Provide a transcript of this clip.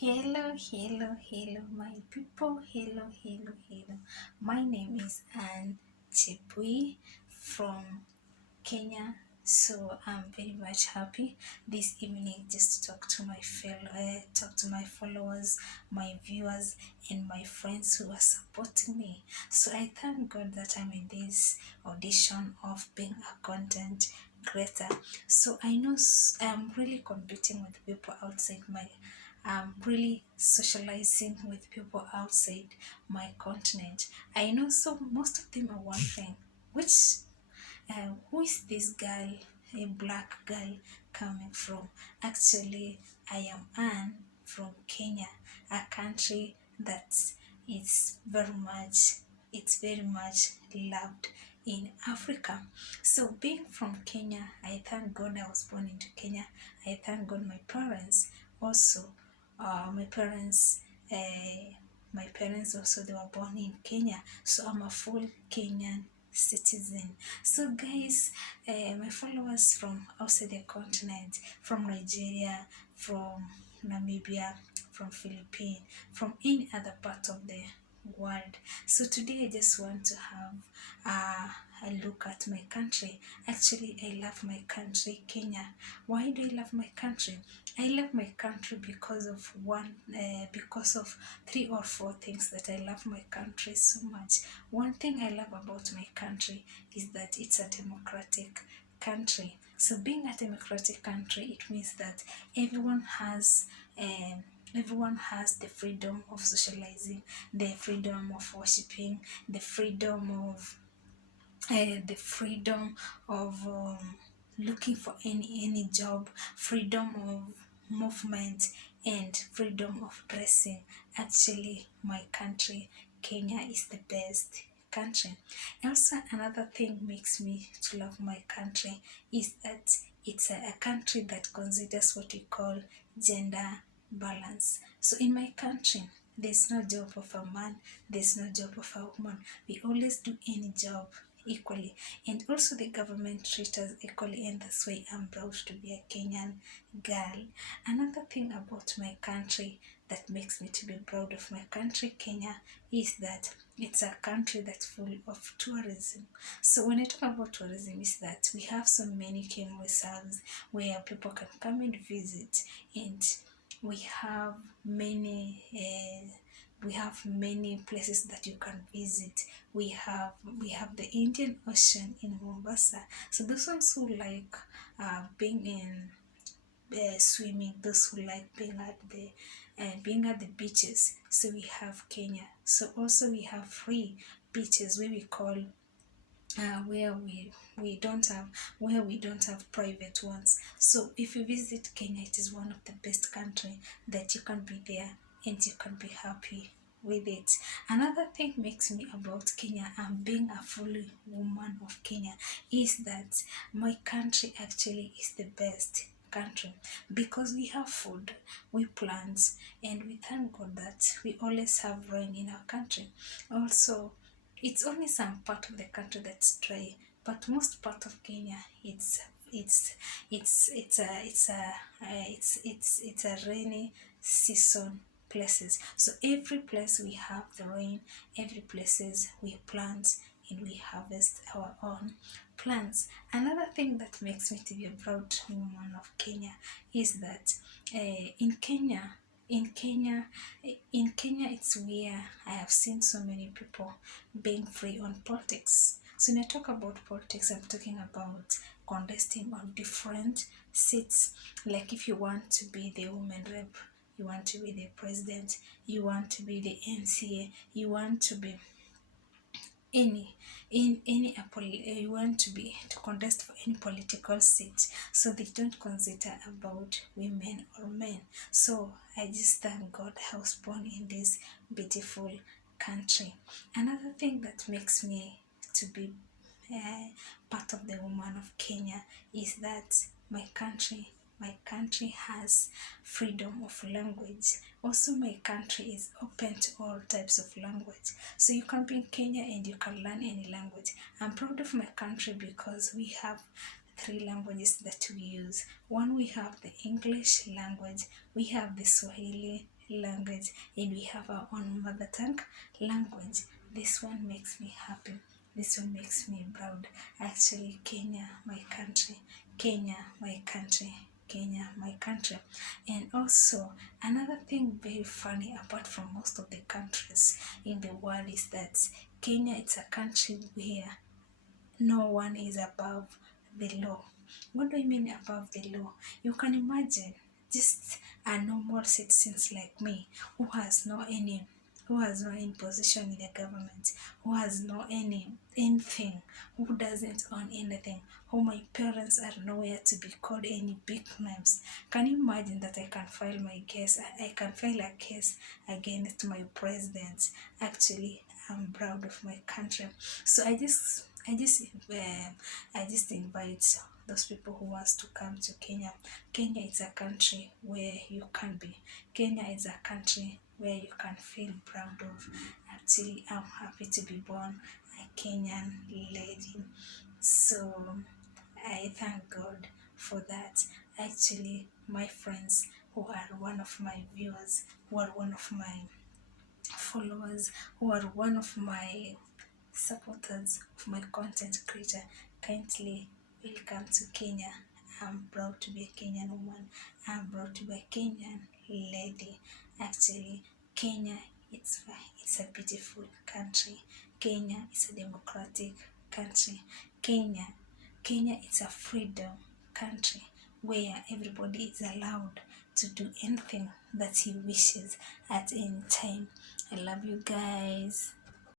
Hello, my people. Hello. My name is Anne Chepui from Kenya. So I'm very much happy this evening just to talk to my talk to my followers, my viewers, and my friends who are supporting me. So I thank God that I'm in this audition of being a content creator. So I know I'm really competing with people outside my really socializing with people outside my continent. I know so most of them are wondering which who is this girl, a black girl coming from? Actually, I am Anne from Kenya, a country that is very much loved in Africa. So being from Kenya, I thank God I was born into Kenya. I thank God my parents also, my parents, my parents also they were born in Kenya. So I'm a full Kenyan citizen. So guys, my followers from outside the continent, from Nigeria, from Namibia, from Philippines, from any other part of the world. So today I just want to have a look at my country. Actually, I love my country, Kenya. Why do I love my country? I love my country because of three or four things that I love my country so much. One thing I love about my country is that it's a democratic country. So being a democratic country, it means that everyone has um, everyone has the freedom of socializing, the freedom of worshiping, the freedom of looking for any job, freedom of movement, and freedom of dressing. Actually, my country, Kenya, is the best country. Also, another thing makes me to love my country is that it's a country that considers what we call gender balance. So in my country, there's no job of a man, there's no job of a woman. We always do any job equally, and also the government treats us equally, and that's why I'm proud to be a Kenyan girl. Another thing about my country that makes me to be proud of my country, Kenya, is that it's a country that's full of tourism. So when I talk about tourism, is that we have so many game reserves where people can come and visit, and we have many places that you can visit. We have the Indian Ocean in Mombasa. So those ones who like being in swimming, those who like being at the beaches. So we have Kenya. So also we have free beaches where we call where we don't have private ones. So if you visit Kenya, it is one of the best country that you can be there and you can be happy with it. Another thing makes me about Kenya and being a fully woman of Kenya is that my country actually is the best country because we have food, we plant, and we thank God that we always have rain in our country. Also, it's only some part of the country that's dry, but most part of Kenya, it's it's a rainy season places. So every place we have the rain, every places we plant and we harvest our own plants. Another thing that makes me to be a proud woman of Kenya is that in Kenya in Kenya in Kenya it's where I have seen so many people being free on politics. So when I talk about politics, I'm talking about contesting on different seats. Like if you want to be the women rep, you want to be the president, you want to be the NCA, you want to be any you want to be to contest for any political seat, so they don't consider about women or men. So I just thank God I was born in this beautiful country. Another thing that makes me to be part of the woman of Kenya is that my country has freedom of language. Also, my country is open to all types of language. So you can be in Kenya and you can learn any language. I'm proud of my country because we have three languages that we use. One, we have the English language, we have the Swahili language, and we have our own mother tongue language. This one makes me happy. This one makes me proud. Actually, Kenya, my country. Kenya, my country. Kenya, my country. And also, another thing very funny apart from most of the countries in the world is that Kenya is a country where no one is above the law. What do I mean above the law? You can imagine just a normal citizen like me who has no any position in the government, who has no anything, who doesn't own anything, who my parents are nowhere to be called any big names. Can you imagine that I can file my case? I can file a case against my president. Actually, I'm proud of my country. So I just invite those people who wants to come to Kenya. Kenya is a country where you can be. Kenya is a country where you can feel proud of. Actually, I'm happy to be born a Kenyan lady. So I thank God for that. Actually, my friends who are one of my viewers, who are one of my followers, who are one of my supporters of my content creator, kindly welcome to Kenya. I'm proud to be a Kenyan woman. I'm proud to be a Kenyan lady. Actually, Kenya, it's a beautiful country. Kenya is a democratic country. Kenya, Kenya is a freedom country where everybody is allowed to do anything that he wishes at any time. I love you guys.